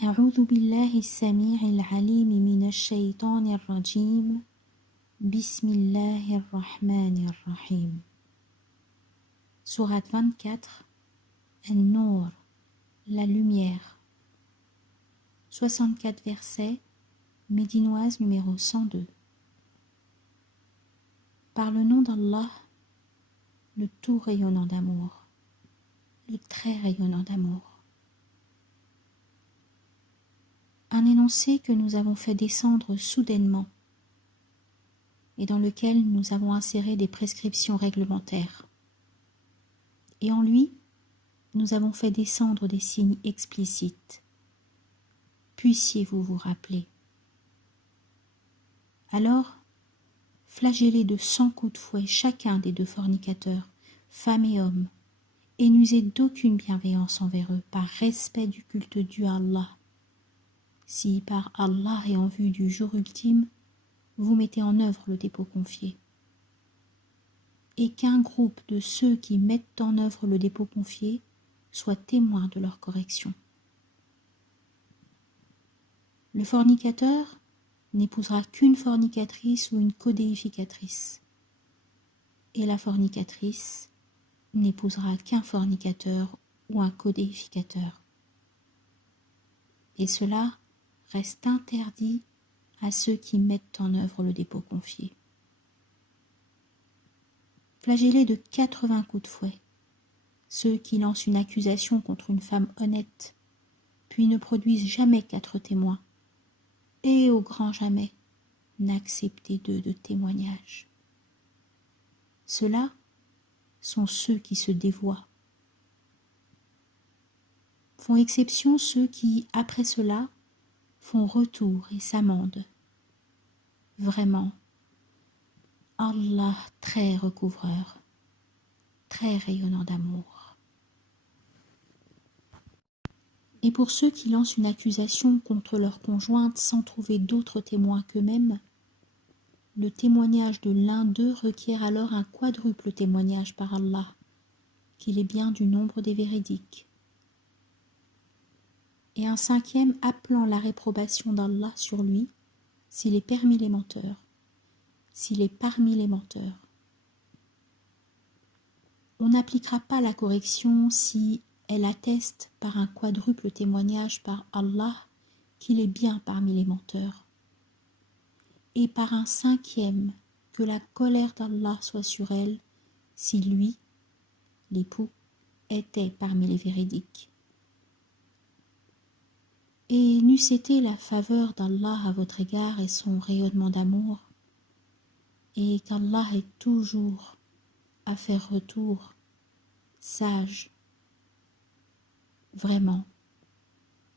أعوذ بالله السميع العليم من الشيطان الرجيم بسم الله الرحمن الرحيم. Sourate 24, An-Nur, la lumière. 64 versets, médinoise numéro 102. Par le nom d'Allah, le tout rayonnant d'amour, le très rayonnant d'amour. Un énoncé que nous avons fait descendre soudainement et dans lequel nous avons inséré des prescriptions réglementaires. Et en lui, nous avons fait descendre des signes explicites. Puissiez-vous vous rappeler. Alors, flagellez de 100 coups de fouet chacun des deux fornicateurs, femmes et hommes, et n'usez d'aucune bienveillance envers eux par respect du culte dû à Allah. Si par Allah et en vue du jour ultime, vous mettez en œuvre le dépôt confié. Et qu'un groupe de ceux qui mettent en œuvre le dépôt confié soit témoin de leur correction. Le fornicateur n'épousera qu'une fornicatrice ou une codéificatrice, et la fornicatrice n'épousera qu'un fornicateur ou un codéificateur. Et cela reste interdit à ceux qui mettent en œuvre le dépôt confié. Flagellés de 80 coups de fouet, ceux qui lancent une accusation contre une femme honnête, puis ne produisent jamais 4 témoins, et au grand jamais n'acceptez d'eux de témoignage. Ceux-là sont ceux qui se dévoient. Font exception ceux qui, après cela, font retour et s'amendent. Vraiment, Allah très recouvreur, très rayonnant d'amour. Et pour ceux qui lancent une accusation contre leur conjointe sans trouver d'autres témoins qu'eux-mêmes, le témoignage de l'un d'eux requiert alors un quadruple témoignage par Allah, qu'il est bien du nombre des véridiques, et un 5e appelant la réprobation d'Allah sur lui, s'il est parmi les menteurs. On n'appliquera pas la correction si elle atteste par un quadruple témoignage par Allah qu'il est bien parmi les menteurs, et par un 5e que la colère d'Allah soit sur elle si lui, l'époux, était parmi les véridiques. Et n'eût été la faveur d'Allah à votre égard et son rayonnement d'amour, et qu'Allah est toujours à faire retour, sage. Vraiment,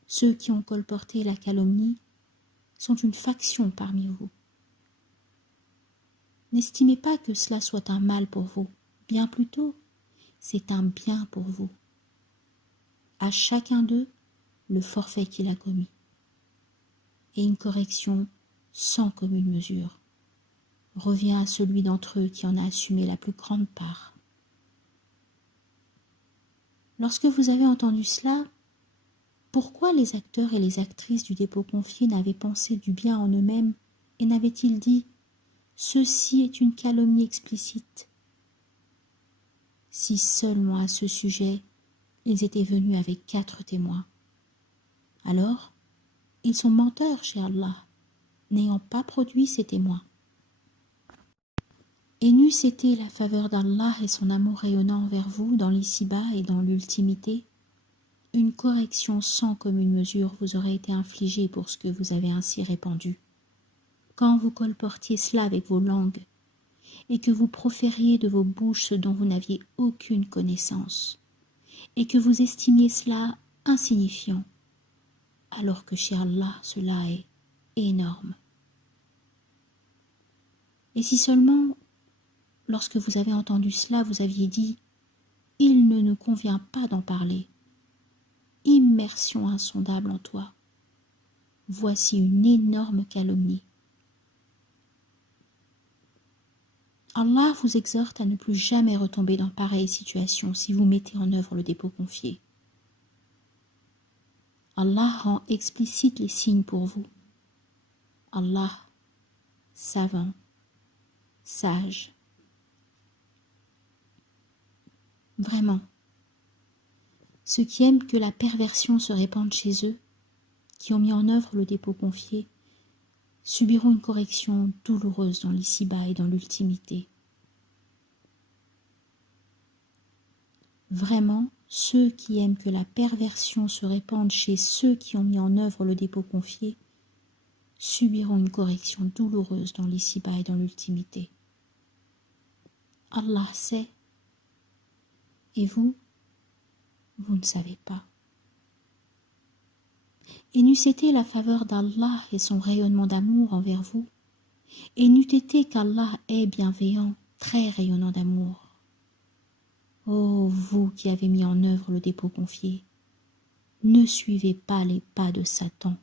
ceux qui ont colporté la calomnie sont une faction parmi vous. N'estimez pas que cela soit un mal pour vous, bien plutôt, c'est un bien pour vous. À chacun d'eux, le forfait qu'il a commis, et une correction sans commune mesure revient à celui d'entre eux qui en a assumé la plus grande part. Lorsque vous avez entendu cela, pourquoi les acteurs et les actrices du dépôt confié n'avaient pensé du bien en eux-mêmes et n'avaient-ils dit « Ceci est une calomnie explicite » si seulement à ce sujet ils étaient venus avec 4 témoins. Alors, ils sont menteurs chez Allah, n'ayant pas produit ces témoins. Et n'eût été la faveur d'Allah et son amour rayonnant envers vous dans l'ici-bas et dans l'ultimité, une correction sans commune mesure vous aurait été infligée pour ce que vous avez ainsi répandu. Quand vous colportiez cela avec vos langues, et que vous profériez de vos bouches ce dont vous n'aviez aucune connaissance, et que vous estimiez cela insignifiant, alors que chez Allah cela est énorme. Et si seulement, lorsque vous avez entendu cela, vous aviez dit « Il ne nous convient pas d'en parler », immersion insondable en toi, voici une énorme calomnie. Allah vous exhorte à ne plus jamais retomber dans pareille situation si vous mettez en œuvre le dépôt confié. Allah rend explicite les signes pour vous. Allah, savant, sage. Vraiment, ceux qui aiment que la perversion se répande chez eux, qui ont mis en œuvre le dépôt confié, subiront une correction douloureuse dans l'ici-bas et dans l'ultimité. Vraiment, ceux qui aiment que la perversion se répande chez ceux qui ont mis en œuvre le dépôt confié subiront une correction douloureuse dans l'ici-bas et dans l'ultimité. Allah sait, et vous, vous ne savez pas. Et n'eût été la faveur d'Allah et son rayonnement d'amour envers vous, et n'eût été qu'Allah est bienveillant, très rayonnant d'amour. Ô vous qui avez mis en œuvre le dépôt confié, ne suivez pas les pas de Satan.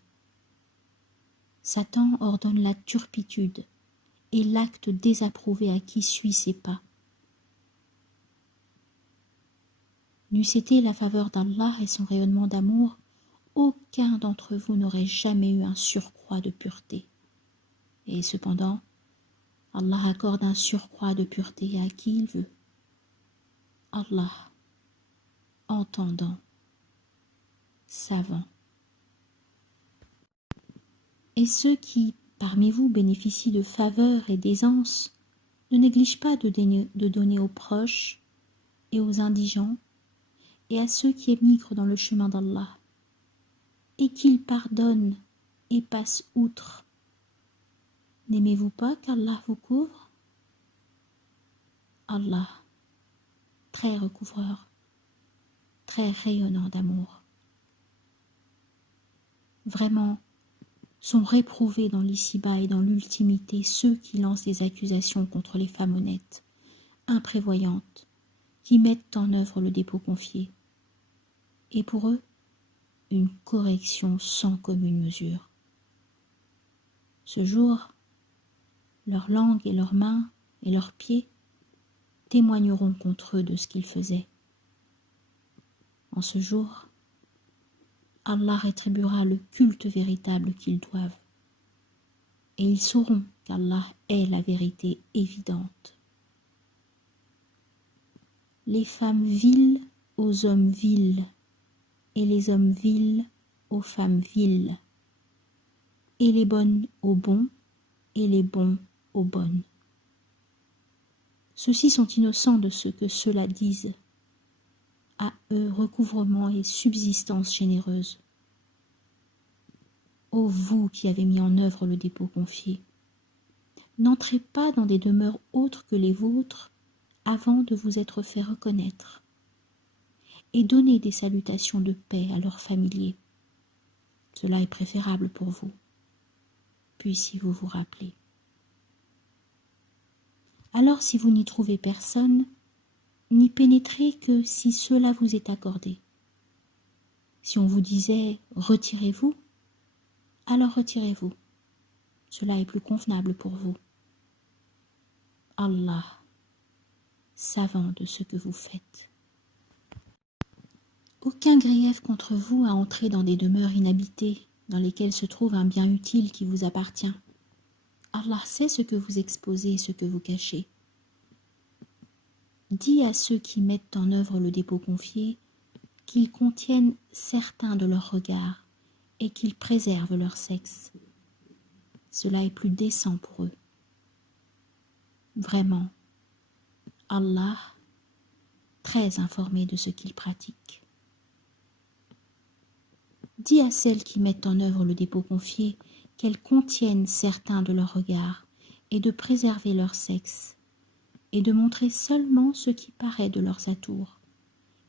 Satan ordonne la turpitude et l'acte désapprouvé à qui suit ses pas. N'eût été la faveur d'Allah et son rayonnement d'amour, aucun d'entre vous n'aurait jamais eu un surcroît de pureté. Et cependant, Allah accorde un surcroît de pureté à qui il veut. Allah, entendant, savant. Et ceux qui, parmi vous, bénéficient de faveurs et d'aisance, ne négligent pas de donner aux proches et aux indigents et à ceux qui émigrent dans le chemin d'Allah, et qu'ils pardonnent et passent outre. N'aimez-vous pas qu'Allah vous couvre? Allah, très recouvreur, très rayonnant d'amour. Vraiment, sont réprouvés dans l'ici-bas et dans l'ultimité ceux qui lancent des accusations contre les femmes honnêtes, imprévoyantes, qui mettent en œuvre le dépôt confié. Et pour eux, une correction sans commune mesure. Ce jour, leurs langues et leurs mains et leurs pieds témoigneront contre eux de ce qu'ils faisaient. En ce jour, Allah rétribuera le culte véritable qu'ils doivent, et ils sauront qu'Allah est la vérité évidente. Les femmes viles aux hommes vils, et les hommes vils aux femmes viles, et les bonnes aux bons, et les bons aux bonnes. Ceux-ci sont innocents de ce que ceux-là disent. À eux recouvrement et subsistance généreuse. Ô vous qui avez mis en œuvre le dépôt confié, n'entrez pas dans des demeures autres que les vôtres avant de vous être fait reconnaître, et donnez des salutations de paix à leurs familiers. Cela est préférable pour vous, puissiez-vous vous rappeler. Alors si vous n'y trouvez personne, n'y pénétrez que si cela vous est accordé. Si on vous disait « retirez-vous », alors retirez-vous. Cela est plus convenable pour vous. Allah, savant de ce que vous faites. Aucun grief contre vous à entrer dans des demeures inhabitées, dans lesquelles se trouve un bien utile qui vous appartient. Allah sait ce que vous exposez et ce que vous cachez. Dis à ceux qui mettent en œuvre le dépôt confié qu'ils contiennent certains de leurs regards et qu'ils préservent leur sexe. Cela est plus décent pour eux. Vraiment, Allah, très informé de ce qu'ils pratiquent. Dis à celles qui mettent en œuvre le dépôt confié qu'elles contiennent certains de leurs regards et de préserver leur sexe, et de montrer seulement ce qui paraît de leurs atours,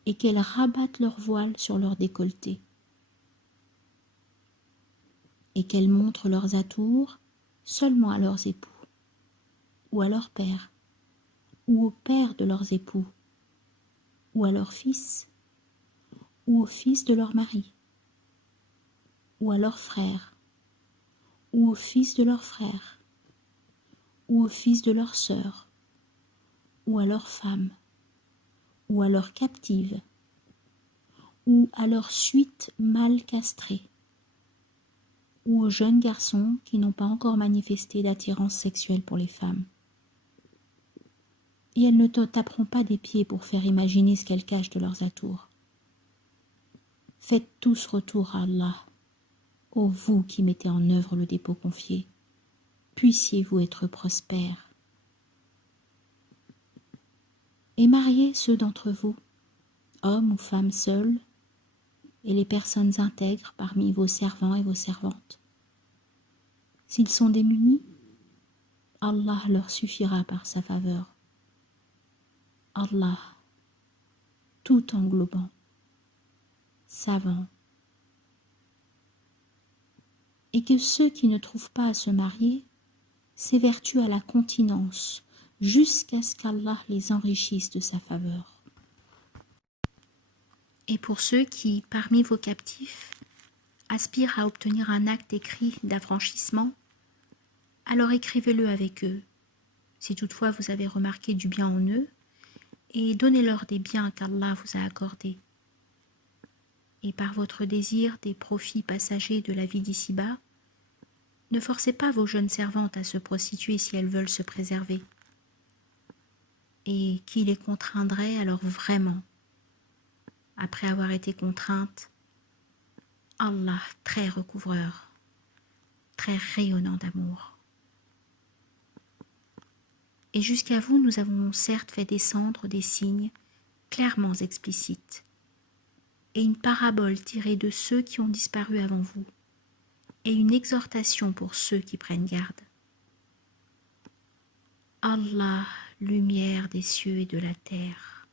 et qu'elles rabattent leur voile sur leur décolleté, et qu'elles montrent leurs atours seulement à leurs époux, ou à leur père, ou au père de leurs époux, ou à leurs fils, ou au fils de leur mari, ou à leurs frères, ou au fils de leurs frères, ou au fils de leurs sœurs, ou à leurs femmes, ou à leurs captives, ou à leur suite mal castrée, ou aux jeunes garçons qui n'ont pas encore manifesté d'attirance sexuelle pour les femmes. Et elles ne te taperont pas des pieds pour faire imaginer ce qu'elles cachent de leurs atours. Faites tous retour à Allah, ô vous qui mettez en œuvre le dépôt confié, puissiez-vous être prospères. Et mariez ceux d'entre vous, hommes ou femmes seuls, et les personnes intègres parmi vos servants et vos servantes. S'ils sont démunis, Allah leur suffira par sa faveur. Allah, tout englobant, savant. Et que ceux qui ne trouvent pas à se marier s'évertuent à la continence jusqu'à ce qu'Allah les enrichisse de sa faveur. Et pour ceux qui, parmi vos captifs, aspirent à obtenir un acte écrit d'affranchissement, alors écrivez-le avec eux, si toutefois vous avez remarqué du bien en eux, et donnez-leur des biens qu'Allah vous a accordés. Et par votre désir des profits passagers de la vie d'ici-bas, ne forcez pas vos jeunes servantes à se prostituer si elles veulent se préserver. Et qui les contraindrait alors vraiment, après avoir été contraintes, Allah très recouvreur, très rayonnant d'amour. Et jusqu'à vous, nous avons certes fait descendre des signes clairement explicites, et une parabole tirée de ceux qui ont disparu avant vous, et une exhortation pour ceux qui prennent garde. Allah, lumière des cieux et de la terre.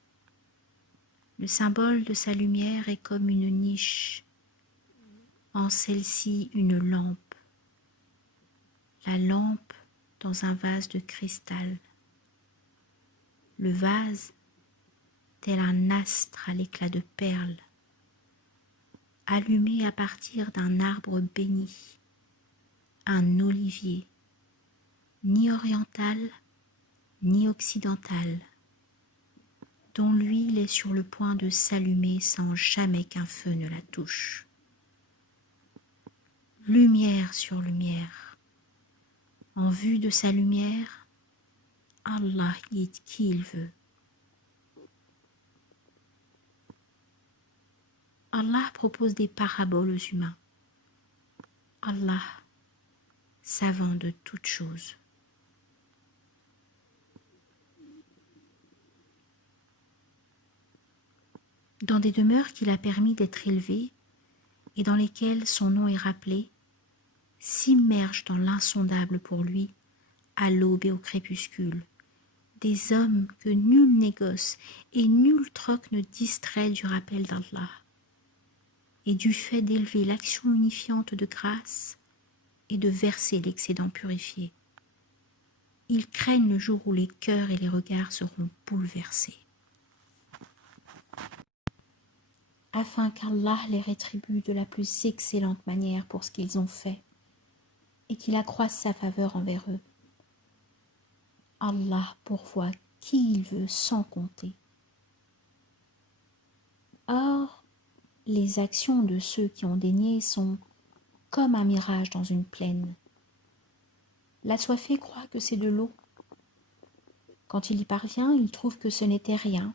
Le symbole de sa lumière est comme une niche, en celle-ci une lampe, la lampe dans un vase de cristal, le vase tel un astre à l'éclat de perles, allumé à partir d'un arbre béni, un olivier, ni oriental ni occidental, dont l'huile est sur le point de s'allumer sans jamais qu'un feu ne la touche. Lumière sur lumière, en vue de sa lumière, Allah guide qui il veut. Allah propose des paraboles aux humains. Allah, savant de toutes choses. Dans des demeures qu'il a permis d'être élevées et dans lesquelles son nom est rappelé, s'immergent dans l'insondable pour lui, à l'aube et au crépuscule, des hommes que nul négoce et nul troc ne distrait du rappel d'Allah, et du fait d'élever l'action unifiante de grâce et de verser l'excédent purifié. Ils craignent le jour où les cœurs et les regards seront bouleversés, afin qu'Allah les rétribue de la plus excellente manière pour ce qu'ils ont fait, et qu'il accroisse sa faveur envers eux. Allah pourvoit qui il veut sans compter. Or, les actions de ceux qui ont daigné sont comme un mirage dans une plaine. L'assoiffé croit que c'est de l'eau. Quand il y parvient, il trouve que ce n'était rien.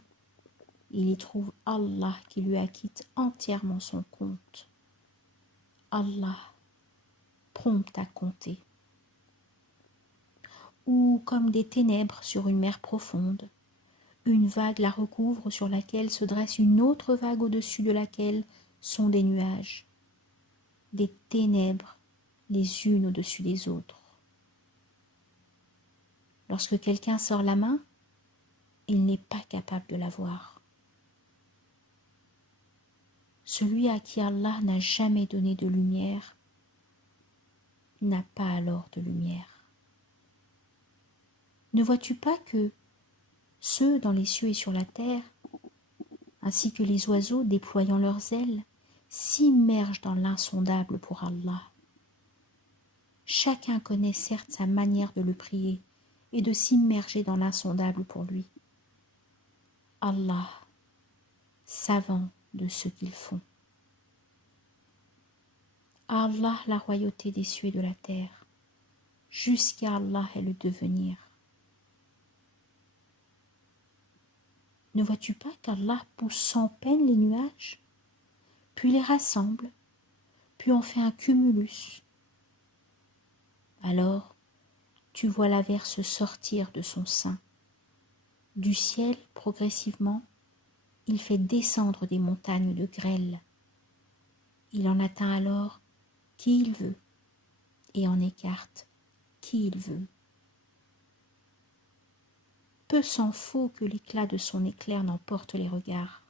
Il y trouve Allah qui lui acquitte entièrement son compte. Allah, prompt à compter. Ou comme des ténèbres sur une mer profonde, une vague la recouvre sur laquelle se dresse une autre vague au-dessus de laquelle sont des nuages, des ténèbres les unes au-dessus des autres. Lorsque quelqu'un sort la main, il n'est pas capable de la voir. Celui à qui Allah n'a jamais donné de lumière n'a pas alors de lumière. Ne vois-tu pas que ceux dans les cieux et sur la terre, ainsi que les oiseaux déployant leurs ailes, s'immergent dans l'insondable pour Allah? Chacun connaît certes sa manière de le prier et de s'immerger dans l'insondable pour lui. Allah, savant de ce qu'ils font. À Allah la royauté des cieux et de la terre, jusqu'à Allah est le devenir. Ne vois-tu pas qu'Allah pousse sans peine les nuages, puis les rassemble, puis en fait un cumulus? Alors, tu vois l'averse sortir de son sein. Du ciel, progressivement, il fait descendre des montagnes de grêle. Il en atteint alors qui il veut et en écarte qui il veut. Peu s'en faut que l'éclat de son éclair n'emporte les regards.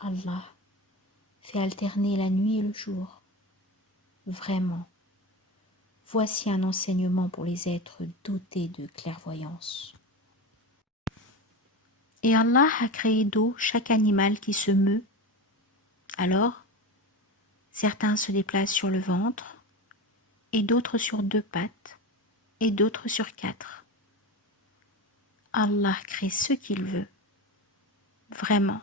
Allah fait alterner la nuit et le jour. Vraiment, voici un enseignement pour les êtres dotés de clairvoyance. Et Allah a créé d'eau chaque animal qui se meut. Alors, certains se déplacent sur le ventre, et d'autres sur 2 pattes, et d'autres sur 4. Allah crée ce qu'il veut. Vraiment,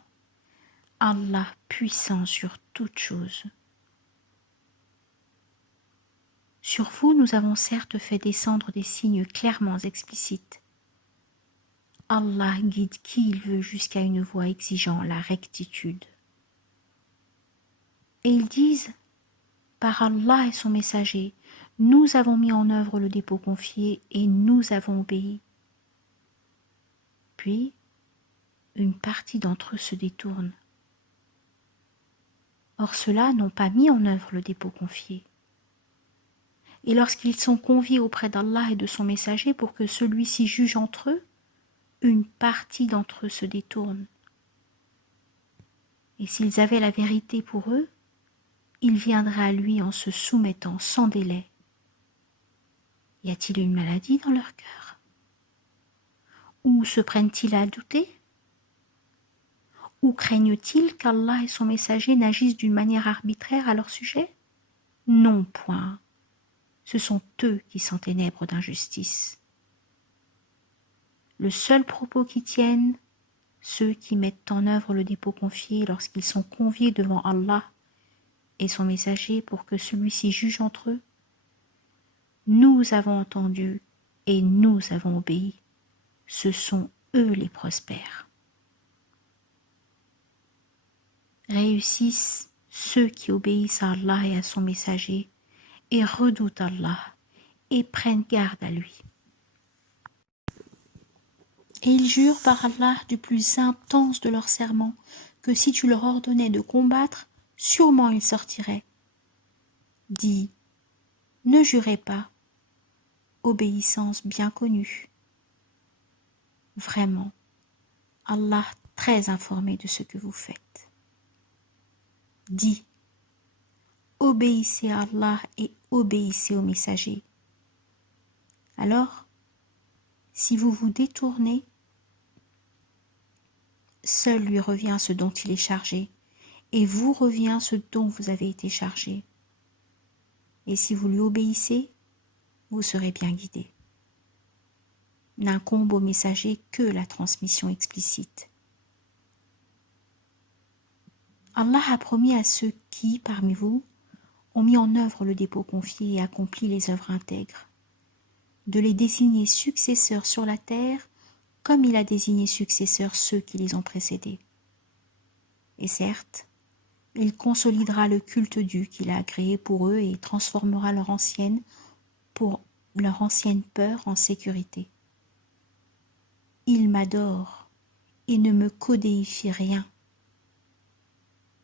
Allah puissant sur toute chose. Sur vous, nous avons certes fait descendre des signes clairement explicites. Allah guide qui il veut jusqu'à une voie exigeant la rectitude. Et ils disent, par Allah et son messager, nous avons mis en œuvre le dépôt confié et nous avons obéi. Puis, une partie d'entre eux se détourne. Or ceux-là n'ont pas mis en œuvre le dépôt confié. Et lorsqu'ils sont conviés auprès d'Allah et de son messager pour que celui-ci juge entre eux, une partie d'entre eux se détourne. Et s'ils avaient la vérité pour eux, ils viendraient à lui en se soumettant sans délai. Y a-t-il une maladie dans leur cœur? Ou se prennent-ils à douter? Ou craignent-ils qu'Allah et son messager n'agissent d'une manière arbitraire à leur sujet? Non point. Ce sont eux qui s'enténèbrent d'injustice. Le seul propos qui tiennent, ceux qui mettent en œuvre le dépôt confié lorsqu'ils sont conviés devant Allah et son messager pour que celui-ci juge entre eux, nous avons entendu et nous avons obéi. Ce sont eux les prospères. Réussissent ceux qui obéissent à Allah et à son messager et redoutent Allah et prennent garde à lui. Et ils jurent par Allah du plus intense de leurs serments que si tu leur ordonnais de combattre, sûrement ils sortiraient. Dis, ne jurez pas, obéissance bien connue. Vraiment, Allah très informé de ce que vous faites. Dis, obéissez à Allah et obéissez au messager. Alors, si vous vous détournez, seul lui revient ce dont il est chargé, et vous revient ce dont vous avez été chargé. Et si vous lui obéissez, vous serez bien guidé. N'incombe au messager que la transmission explicite. Allah a promis à ceux qui, parmi vous, ont mis en œuvre le dépôt confié et accompli les œuvres intègres, de les désigner successeurs sur la terre comme il a désigné successeurs ceux qui les ont précédés. Et certes, il consolidera le culte dû qu'il a agréé pour eux et transformera leur ancienne peur en sécurité. Ils m'adorent et ne me codéifient rien.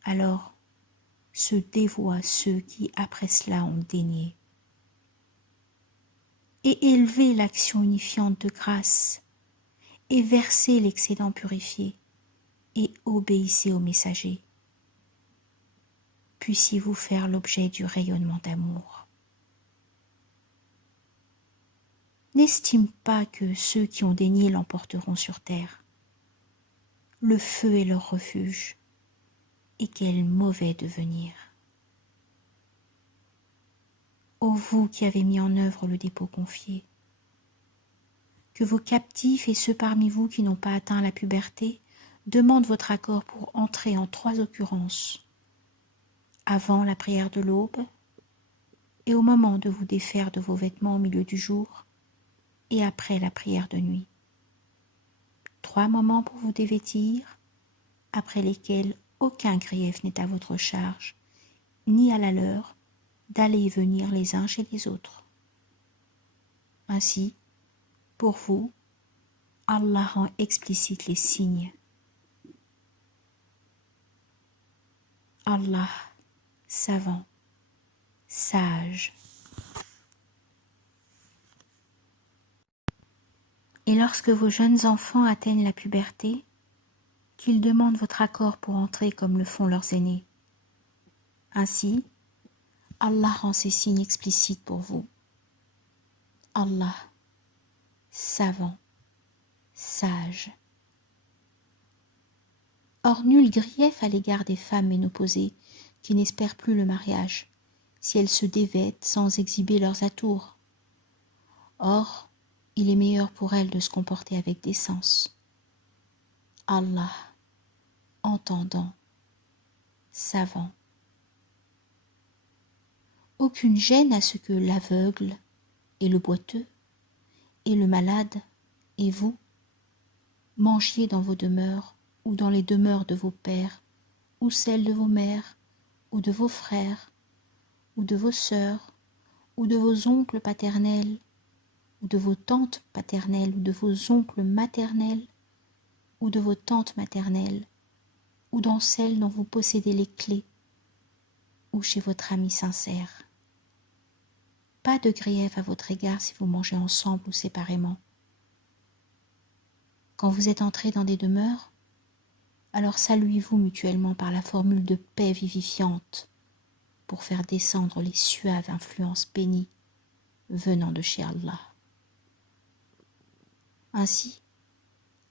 Alors se dévoient ceux qui après cela ont dénié. Et élevez l'action unifiante de grâce, et versez l'excédent purifié, et obéissez au messager. Puissiez-vous faire l'objet du rayonnement d'amour. N'estime pas que ceux qui ont dénié l'emporteront sur terre. Le feu est leur refuge, et quel mauvais devenir. Ô vous qui avez mis en œuvre le dépôt confié, que vos captifs et ceux parmi vous qui n'ont pas atteint la puberté demande votre accord pour entrer en 3 occurrences, avant la prière de l'aube et au moment de vous défaire de vos vêtements au milieu du jour et après la prière de nuit. 3 moments pour vous dévêtir, après lesquels aucun grief n'est à votre charge, ni à la leur, d'aller et venir les uns chez les autres. Ainsi, pour vous, Allah rend explicite les signes. Allah, savant, sage. Et lorsque vos jeunes enfants atteignent la puberté, qu'ils demandent votre accord pour entrer comme le font leurs aînés. Ainsi, Allah rend ces signes explicites pour vous. Allah, savant, sage. Or, nul grief à l'égard des femmes ménopausées qui n'espèrent plus le mariage, si elles se dévêtent sans exhiber leurs atours. Or, il est meilleur pour elles de se comporter avec décence. Allah, entendant, savant. Aucune gêne à ce que l'aveugle et le boiteux et le malade et vous mangiez dans vos demeures ou dans les demeures de vos pères ou celles de vos mères ou de vos frères ou de vos sœurs ou de vos oncles paternels ou de vos tantes paternelles ou de vos oncles maternels ou de vos tantes maternelles ou dans celles dont vous possédez les clés ou chez votre ami sincère. Pas de grief à votre égard si vous mangez ensemble ou séparément. Quand vous êtes entrés dans des demeures, alors saluez-vous mutuellement par la formule de paix vivifiante pour faire descendre les suaves influences bénies venant de chez Allah. Ainsi,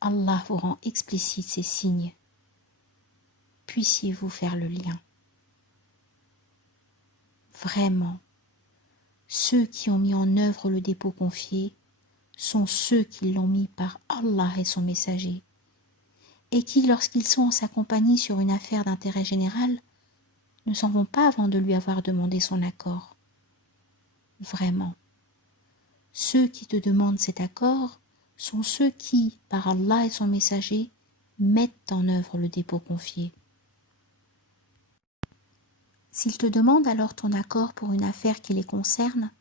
Allah vous rend explicite ces signes. Puissiez-vous faire le lien. Vraiment, ceux qui ont mis en œuvre le dépôt confié sont ceux qui l'ont mis par Allah et son messager, et qui, lorsqu'ils sont en sa compagnie sur une affaire d'intérêt général, ne s'en vont pas avant de lui avoir demandé son accord. Vraiment, ceux qui te demandent cet accord sont ceux qui, par Allah et son messager, mettent en œuvre le dépôt confié. S'ils te demandent alors ton accord pour une affaire qui les concerne,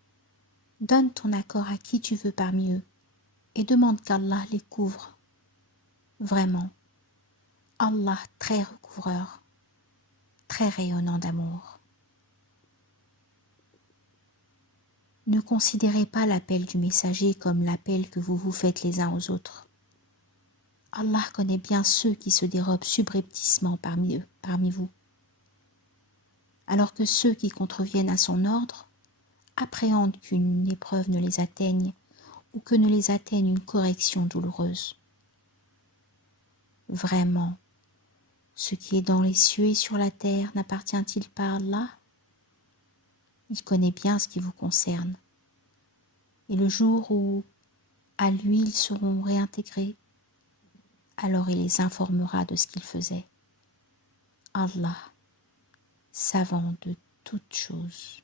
donne ton accord à qui tu veux parmi eux et demande qu'Allah les couvre. Vraiment, Allah très recouvreur, très rayonnant d'amour. Ne considérez pas l'appel du messager comme l'appel que vous vous faites les uns aux autres. Allah connaît bien ceux qui se dérobent subrepticement parmi vous, alors que ceux qui contreviennent à son ordre appréhendent qu'une épreuve ne les atteigne ou que ne les atteigne une correction douloureuse. Vraiment, ce qui est dans les cieux et sur la terre n'appartient-il pas à Allah? Il connaît bien ce qui vous concerne. Et le jour où à lui ils seront réintégrés, alors il les informera de ce qu'ils faisaient. Allah, savant de toutes choses.